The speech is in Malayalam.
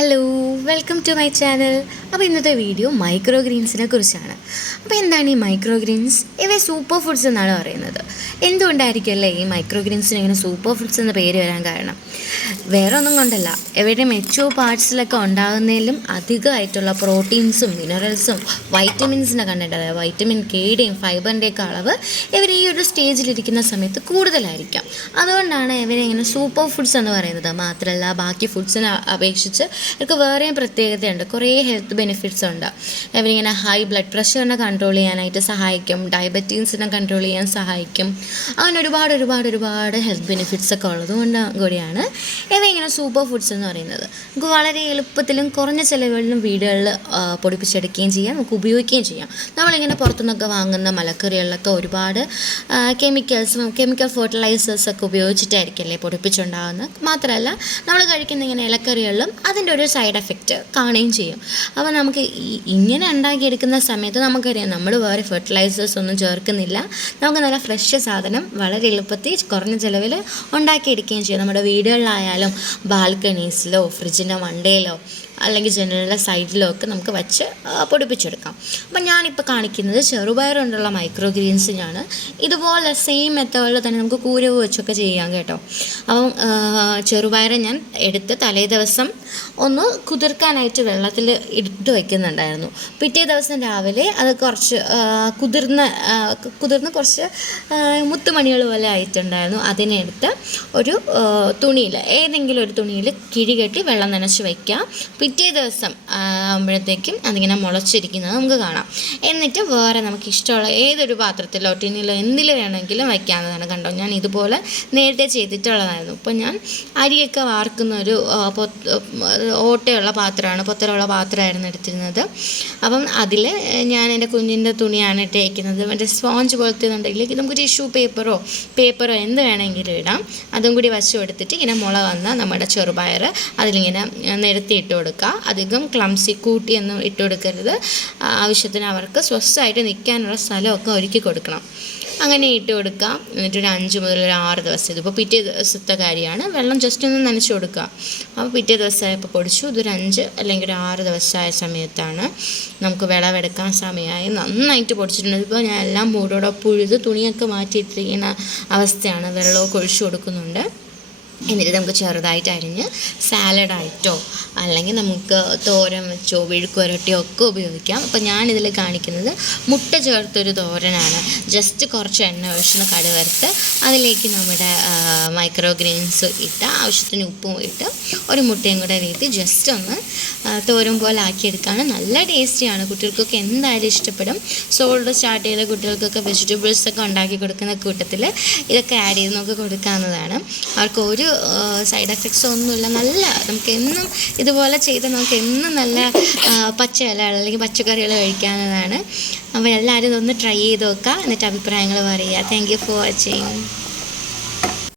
Hello, welcome to my channel. അപ്പോൾ ഇന്നത്തെ വീഡിയോ മൈക്രോ ഗ്രീൻസിനെ കുറിച്ചാണ്. അപ്പോൾ എന്താണ് ഈ മൈക്രോ ഗ്രീൻസ്? ഇവ സൂപ്പർ ഫുഡ്സ് എന്നാണ് പറയുന്നത്. എന്തുകൊണ്ടായിരിക്കും അല്ലേ ഈ മൈക്രോ ഗ്രീൻസിന് ഇങ്ങനെ സൂപ്പർ ഫുഡ്സ് എന്ന പേര് വരാൻ കാരണം? വേറെ ഒന്നും കൊണ്ടല്ല, ഇവയുടെ മെച്ചോ പാർട്സിലൊക്കെ ഉണ്ടാകുന്നതിലും അധികമായിട്ടുള്ള പ്രോട്ടീൻസും മിനറൽസും വൈറ്റമിൻസിൻ്റെ കണ്ടന്റ്, അതായത് വൈറ്റമിൻ കെയുടെയും ഫൈബറിൻ്റെയൊക്കെ അളവ് ഇവർ ഈ ഒരു സ്റ്റേജിലിരിക്കുന്ന സമയത്ത് കൂടുതലായിരിക്കാം. അതുകൊണ്ടാണ് ഇവരെ ഇങ്ങനെ സൂപ്പർ ഫുഡ്സ് എന്ന് പറയുന്നത്. മാത്രമല്ല, ബാക്കി ഫുഡ്സിനെ അപേക്ഷിച്ച് ഇവർക്ക് വേറെയും പ്രത്യേകതയുണ്ട്. കുറേ ഹെൽത്ത് ബെനിഫിറ്റ്സ് ഉണ്ട്. ഇവരിങ്ങനെ ഹൈ ബ്ലഡ് പ്രഷറിനെ കൺട്രോൾ ചെയ്യാനായിട്ട് സഹായിക്കും, ഡയബറ്റീസിനെ കൺട്രോൾ ചെയ്യാൻ സഹായിക്കും. അങ്ങനെ ഒരുപാട് ഹെൽത്ത് ബെനിഫിറ്റ്സ് ഒക്കെ ഉള്ളതുകൊണ്ട് കൂടിയാണ് ഇവ ഇങ്ങനെ സൂപ്പർ ഫുഡ്സ് എന്ന് പറയുന്നത്. നമുക്ക് വളരെ എളുപ്പത്തിലും കുറഞ്ഞ ചിലവുകളിലും വീടുകളിൽ പൊടിപ്പിച്ചെടുക്കുകയും ചെയ്യാം, നമുക്ക് ഉപയോഗിക്കുകയും ചെയ്യാം. നമ്മളിങ്ങനെ പുറത്തുനിന്നൊക്കെ വാങ്ങുന്ന മലക്കറികളിലൊക്കെ ഒരുപാട് കെമിക്കൽ ഫെർട്ടിലൈസേഴ്സൊക്കെ ഉപയോഗിച്ചിട്ടായിരിക്കല്ലേ പൊടിപ്പിച്ചുണ്ടാകുന്നത്. മാത്രമല്ല, നമ്മൾ കഴിക്കുന്ന ഇങ്ങനെ ഇലക്കറികളിലും അതിൻ്റെ ഒരു സൈഡ് എഫക്റ്റ് കാണുകയും ചെയ്യും. അപ്പോൾ നമുക്ക് ഇങ്ങനെ ഉണ്ടാക്കിയെടുക്കുന്ന സമയത്ത് നമുക്കറിയാം, നമ്മൾ വേറെ ഫെർട്ടിലൈസേഴ്സ് ഒന്നും ചേർക്കുന്നില്ല. നമുക്ക് നല്ല ഫ്രഷ് സാധനം വളരെ എളുപ്പത്തിൽ കുറഞ്ഞ ചിലവിൽ ഉണ്ടാക്കിയെടുക്കുകയും ചെയ്യും. നമ്മുടെ വീടുകളിലായാലും ബാൽക്കണീസിലോ ഫ്രിഡ്ജിൻ്റെ മണ്ടയിലോ അല്ലെങ്കിൽ ജനലിൻ്റെ സൈഡിലോ ഒക്കെ നമുക്ക് വച്ച് പൊടിപ്പിച്ചെടുക്കാം. അപ്പം ഞാനിപ്പോൾ കാണിക്കുന്നത് ചെറുപയർ കൊണ്ടുള്ള മൈക്രോ ഗ്രീൻസിനാണ്. ഇതുപോലെ സെയിം മെത്തേഡിൽ തന്നെ നമുക്ക് കൂരവ് വെച്ചൊക്കെ ചെയ്യാം കേട്ടോ. അപ്പം ചെറുപയർ ഞാൻ എടുത്ത് തലേ ദിവസം ഒന്ന് കുതിർക്കാനായിട്ട് വെള്ളത്തിൽ ഇട്ട് വയ്ക്കുന്നുണ്ടായിരുന്നു. പിറ്റേ ദിവസം രാവിലെ അത് കുറച്ച് കുതിർന്ന് കുറച്ച് മുത്തുമണികൾ പോലെ ആയിട്ടുണ്ടായിരുന്നു. അതിനെടുത്ത് ഒരു തുണിയിൽ, ഏതെങ്കിലും ഒരു തുണിയിൽ കിഴികെട്ടി വെള്ളം നനച്ച് വയ്ക്കാം. പിറ്റേ ദിവസം ആകുമ്പോഴത്തേക്കും അതിങ്ങനെ മുളച്ചിരിക്കുന്നത് നമുക്ക് കാണാം. എന്നിട്ട് വേറെ നമുക്ക് ഇഷ്ടമുള്ള ഏതൊരു പാത്രത്തിലോ ടിന്നിലോ എന്തിൽ വേണമെങ്കിലും വയ്ക്കാവുന്നതാണ്. കണ്ടോ, ഞാൻ ഇതുപോലെ നേരത്തെ ചെയ്തിട്ടുള്ളതായിരുന്നു. ഇപ്പോൾ ഞാൻ അരിയൊക്കെ വാർക്കുന്ന ഒരു ഓട്ടയുള്ള പാത്രമാണ്, പൊത്തലുള്ള പാത്രമായിരുന്നു എടുത്തിരുന്നത്. അപ്പം അതിൽ ഞാൻ എൻ്റെ കുഞ്ഞിൻ്റെ തുണിയാണ് ഇട്ടേക്കുന്നത്. മറ്റേ സ്പോഞ്ച് പോലത്തെ ഉണ്ടെങ്കിൽ നമുക്ക് ടിഷ്യൂ പേപ്പറോ എന്ത് വേണമെങ്കിലും ഇടാം. അതും കൂടി വശം എടുത്തിട്ട് ഇങ്ങനെ മുള വന്ന നമ്മുടെ ചെറുപയർ അതിലിങ്ങനെ നിരത്തി ഇട്ട് കൊടുക്കുക. അധികം ക്ലംസി കൂട്ടിയൊന്നും ഇട്ട് കൊടുക്കരുത്. ആവശ്യത്തിന് അവർക്ക് സ്വസ്ഥമായിട്ട് നിൽക്കാനുള്ള സ്ഥലമൊക്കെ ഒരുക്കി കൊടുക്കണം. അങ്ങനെ ഇട്ട് കൊടുക്കാം. എന്നിട്ടൊരു 5 മുതൽ ഒരു 6 ദിവസം, ഇതിപ്പോൾ പിറ്റേ ദിവസത്തെ കാര്യമാണ്, വെള്ളം ജസ്റ്റ് ഒന്ന് നനച്ച് കൊടുക്കുക. അപ്പോൾ പിറ്റേ ദിവസമായപ്പോൾ പൊടിച്ചു. ഇതൊരു 5 അല്ലെങ്കിൽ ഒരു 6 ദിവസമായ സമയത്താണ് നമുക്ക് വിളവെടുക്കാൻ സമയമായി. നന്നായിട്ട് പൊടിച്ചിട്ടുണ്ട്. ഇപ്പോൾ ഞാൻ എല്ലാം മൂടോടെ പുഴുത് തുണിയൊക്കെ മാറ്റിയിട്ടിരിക്കുന്ന അവസ്ഥയാണ്. വെള്ളമൊക്കെ ഒഴിച്ചു കൊടുക്കുന്നുണ്ട്. എന്നിട്ട് നമുക്ക് ചെറുതായിട്ട് അരിഞ്ഞ് സാലഡായിട്ടോ അല്ലെങ്കിൽ നമുക്ക് തോരൻ വെച്ചോ വിഴുക്കുരട്ടിയോ ഒക്കെ ഉപയോഗിക്കാം. അപ്പോൾ ഞാനിതിൽ കാണിക്കുന്നത് മുട്ട ചേർത്തൊരു തോരനാണ്. ജസ്റ്റ് കുറച്ച് എണ്ണ ഒഴിച്ച് കടുവറുത്ത് അതിലേക്ക് നമ്മുടെ മൈക്രോ ഗ്രീൻസ് ഇട്ട് ആവശ്യത്തിന് ഉപ്പും ഇട്ട് ഒരു മുട്ടയും കൂടെ വീഴ്ത്തി ജസ്റ്റ് ഒന്ന് തോരൻ പോലെ ആക്കിയെടുക്കുകയാണ്. നല്ല ടേസ്റ്റിയാണ്. കുട്ടികൾക്കൊക്കെ എന്തായാലും ഇഷ്ടപ്പെടും. സോൾഡ് സ്റ്റാർട്ട് ചെയ്ത കുട്ടികൾക്കൊക്കെ വെജിറ്റബിൾസൊക്കെ ഉണ്ടാക്കി കൊടുക്കുന്ന കൂട്ടത്തിൽ ഇതൊക്കെ ആഡ് ചെയ്ത് നമുക്ക് കൊടുക്കാവുന്നതാണ്. അവർക്ക് ഒരു സൈഡ് എഫക്ട്സ് ഒന്നുമില്ല. നല്ല നമുക്ക് എന്നും ഇതുപോലെ ചെയ്ത് നമുക്ക് എന്നും നല്ല പച്ചയില അല്ലെങ്കിൽ പച്ചക്കറികൾ കഴിക്കാവുന്നതാണ്. അപ്പോൾ എല്ലാവരും ഇതൊന്ന് ട്രൈ ചെയ്ത് നോക്കുക. എന്നിട്ട് അഭിപ്രായങ്ങൾ പറയുക. Thank you for watching.